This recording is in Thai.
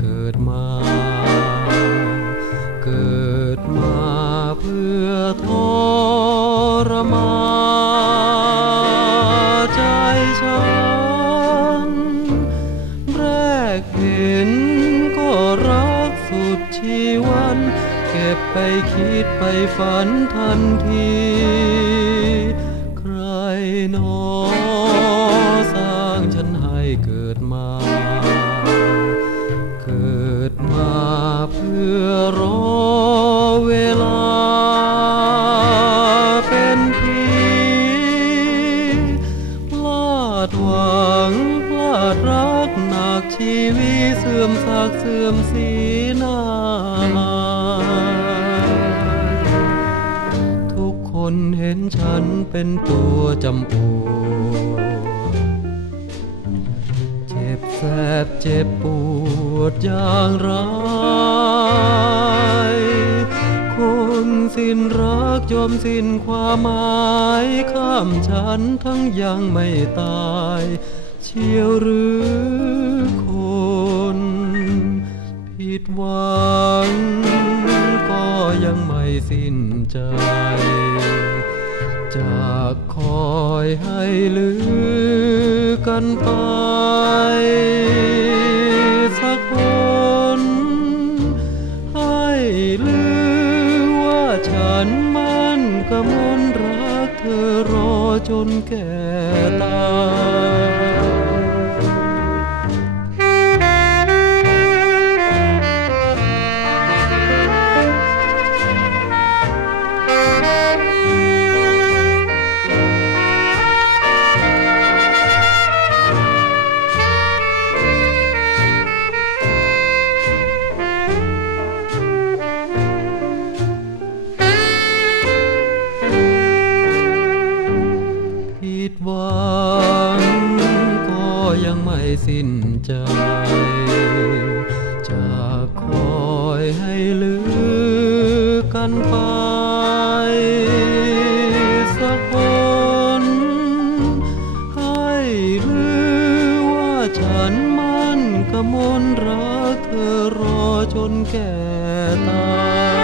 เกิดมา เกิดมาเพื่อทรมานใจฉัน แรกเห็นก็รักสุดชีวัน เก็บไปคิดไปฝันทันที ดหวังพลาดรักหนักชีวิตเสื่อมศักเสื่อมสีหน้าลายทุกคนเห็นฉันเป็นตัวจำปวดเจ็บแสบเจ็บปวดอย่างไรคน สิ้นรักยอมสิ้นความหมายข้ามฉันทั้งยังไม่ตาย เชียวหรือคนผิดหวังก็ยังไม่สิ้นใจจากคอยให้ลือกันไป นมันกมนรักเธอรอจนแก่ตา วัง ก็ยังไม่สิ้นใจจากคอยให้ลือกันไป สักคนให้ลือว่าฉันมันกมลรักเธอรอจนแก่ตาย